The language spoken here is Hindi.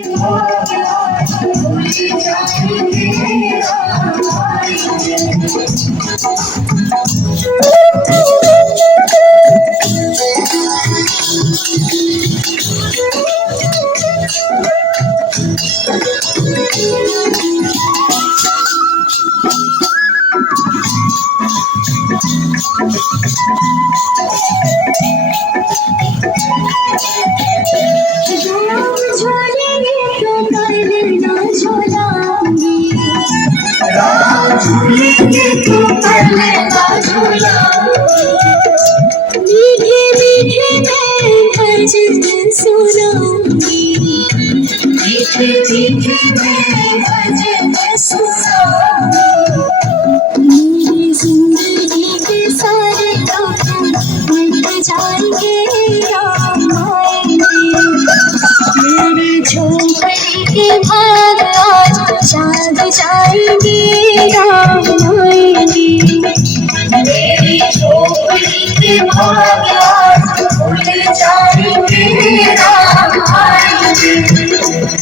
मीठे मीठे मैं भजन सुनाऊंगी, मीठे मीठे मैं भजन सुनाऊंगी। मेरी जिंदगी के सारे दुख मिट जाएंगे राम आएंगे। मेरी झोंपड़ी के भाग आज जाग जाएंगे राम आएंगे। मेरी झोपड़ी के भाग आज खुल जाएंगे राम आएंगे।